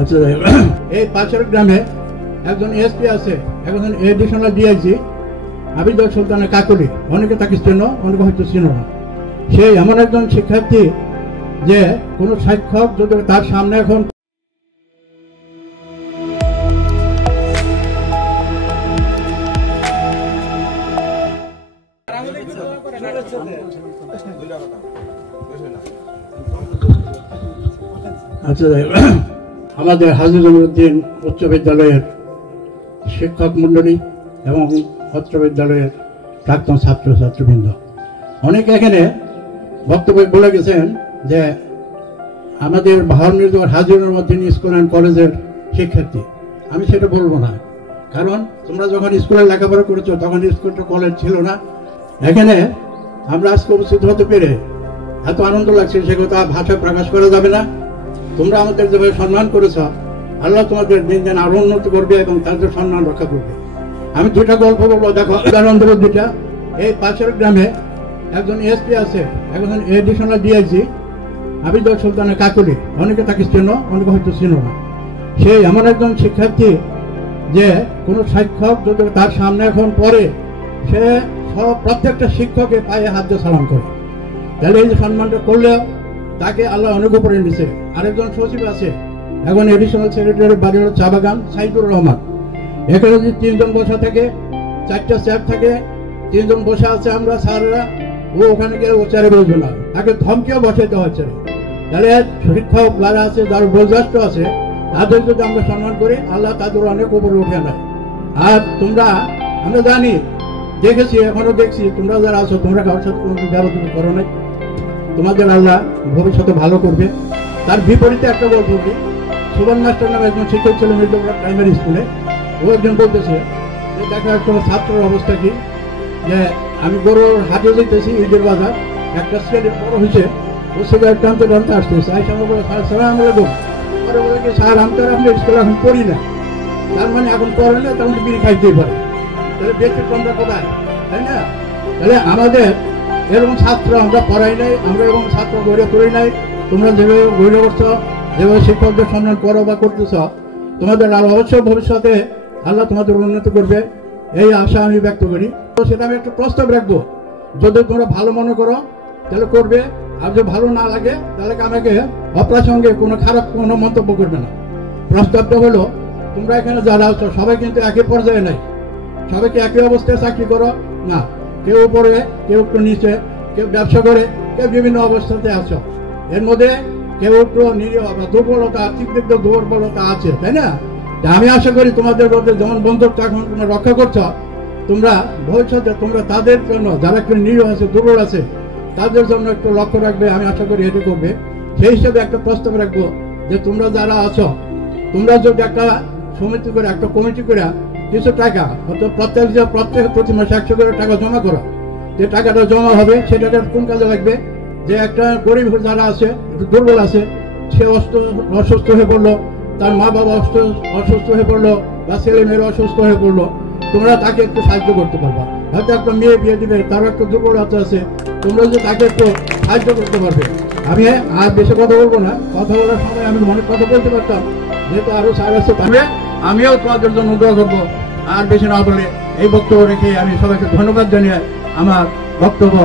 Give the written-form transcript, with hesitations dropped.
আচ্ছা, এই পাশের গ্রামে একজন এসপি আছে, একজন এডিশনাল ডিআইজি আবিদুল সুলতানের কাকুলি, অনেকে তাকে চেনো, অনেকে হয়তো চিনো না। সে এমন একজন শিক্ষার্থী যে কোনো শিক্ষক যদি তার সামনে এখন আচ্ছা, আমাদের হাজী জমিরুদ্দিন উচ্চ বিদ্যালয়ের শিক্ষক মণ্ডলী এবং উচ্চ বিদ্যালয়ের প্রাক্তন ছাত্রবৃন্দ অনেকে এখানে বক্তব্য বলে গেছেন যে আমাদের ভারতীয় হাজী জমিরুদ্দিন স্কুল অ্যান্ড কলেজের শিক্ষার্থী। আমি সেটা বলবো না, কারণ তোমরা যখন স্কুলে লেখাপড়া করেছো তখন স্কুলটা কলেজ ছিল না। এখানে আমরা আজকে উপস্থিত হতে পেরে এত আনন্দ লাগছে, সে কথা ভাষায় প্রকাশ করা যাবে না। তোমরা আমাদের যেভাবে সম্মান করেছ, আল্লাহ তোমাদের দিন দিন আরো উন্নতি করবে এবং তাদের সম্মান রক্ষা করবে। আমি দুটা গল্প বলবো, দেখো। উদাহরণ দেবো দুটা। এই পাশের গ্রামে একজন এসপি আছে, একজন এডিশনাল ডিআইজি আবিদুল সুলতানের কাকুলি, অনেকে তাকে চেনো, অনেকে হয়তো চিনো না। সে এমন একজন শিক্ষার্থী যে কোনো শিক্ষক যদি তার সামনে এখন পড়ে, সে প্রত্যেকটা শিক্ষকের পায়ে হাত দিয়ে সালাম করে। তাহলে এই যে সম্মানটা করলেও তাকে আল্লাহ অনেক উপরে নিচ্ছে। আরেকজন সচিব আছে, এখন এডিশনাল সেক্রেটারি, বাড়ি হল চা বাগান, সাইদুর রহমান। এখানে যদি 3 জন বসা থাকে, 4টা চেয়ার থাকে, 3 জন বসা আছে আমরা স্যাররা, ও ওখানে গেলে ও চেয়ারে বসবে না, তাকে ধমকেও বসাইতে হচ্ছে। তাহলে শিক্ষক যারা আছে, যারা বয়োজ্যেষ্ঠ আছে, তাদের যদি আমরা সম্মান করি, আল্লাহ তাদের অনেক উপরে উঠে নেয়। আর তোমরা, আমরা জানি, দেখেছি, এখনো দেখছি, তোমরা যারা আছো তোমরা কারোর সাথে কোনো ব্যবহার করো নাই, তোমাদের আল্লাহ ভবিষ্যতে ভালো করবে। তার বিপরীতে একটা গল্প বলি। সুবন মাস্টার নামে একজন শিক্ষক ছিল মির্জাপুর প্রাইমারি স্কুলে। ও একজন বলতেছে যে দেখো একটা ছাত্রের অবস্থা কি, যে আমি গরুর হাটে যেতেছি ঈদের বাজার, একটা ছেলে বড় হয়েছে, ও সিগারেট টানতে টানতে আসতেছে, আইসা আমার বলে স্যার সালাম আলাইকুম। পরে বলে কি স্যার আমি তো আপনার স্কুলে এখন পড়ি না, তার মানে এখন পড়লে তখন বিড়ি খাইতেই পারে। তাহলে ব্যতিক্রমটা কোথায়, তাই না? তাহলে আমাদের এরকম ছাত্র আমরা পড়াই নাই, আমরা এরকম ছাত্র গড়ে করি নাই। তোমরা যেভাবে গড়ে করছো, যেভাবে শিক্ষকদের সম্মান করো বা করতেছ, তোমাদের আরো অবশ্যই ভবিষ্যতে আল্লাহ তোমাদের উন্নতি করবে, এই আশা আমি ব্যক্ত করি। তো সেটা আমি একটা প্রস্তাব রাখবো, যদি তোমরা ভালো মনে করো তাহলে করবে, আর যদি ভালো না লাগে তাহলে আমাকে অপ্রাসঙ্গে কোনো খারাপ কোনো মন্তব্য করবে না। প্রস্তাবটা হলো, তোমরা এখানে যারা আছো সবাই কিন্তু একই পর্যায়ে নাই, সবাইকে একই অবস্থায় চাকরি করো না, কেউ উপরে, কেউ একটু নিচে, কেউ ব্যবসা করে, কেউ বিভিন্ন অবস্থাতে আছো। এর মধ্যে কেউ একটু নিরীহ বা দুর্বলতা, আর্থিক দিক দিয়ে দুর্বলতা আছে, তাই না? আমি আশা করি তোমাদের মধ্যে যেমন বন্ধুত্ব এখন তোমরা রক্ষা করছো, তোমরা ভবিষ্যতে তোমরা তাদের জন্য, যারা একটু নিরীহ আছে, দুর্বল আছে, তাদের জন্য একটু লক্ষ্য রাখবে। আমি আশা করি এটা করবে। সেই হিসাবে একটা প্রস্তাব রাখবো যে তোমরা যারা আছো, তোমরা যদি একটা সমিতি করে, একটা কমিটি করে কিছু টাকা, অর্থাৎ প্রতি মাসে 100 করে টাকা জমা করো। যে টাকাটা জমা হবে সে টাকা কোন কাজে লাগবে? যে একটা গরিব যারা আছে, একটু দুর্বল আছে, সে অসুস্থ হয়ে পড়লো, তার মা বাবা অসুস্থ হয়ে পড়লো, বা ছেলে মেয়েরা অসুস্থ হয়ে পড়লো, তোমরা তাকে একটু সাহায্য করতে পারবা। হয়তো একটা মেয়ে বিয়ে দিবে, তারও একটা দুর্বলতা আছে, তোমরা যে তাকে একটু সাহায্য করতে পারবে। আমি আর বেশি কথা বলবো না, কথা বলার সময় আমি অনেক কথা বলতে পারতাম, যেহেতু আরো স্যার আছে, তবে আমিও তোমাদের জন্য দোয়া করবো। আর বেশি না বলে এই বক্তব্য রেখে আমি সবাইকে ধন্যবাদ জানিয়ে আমার বক্তব্য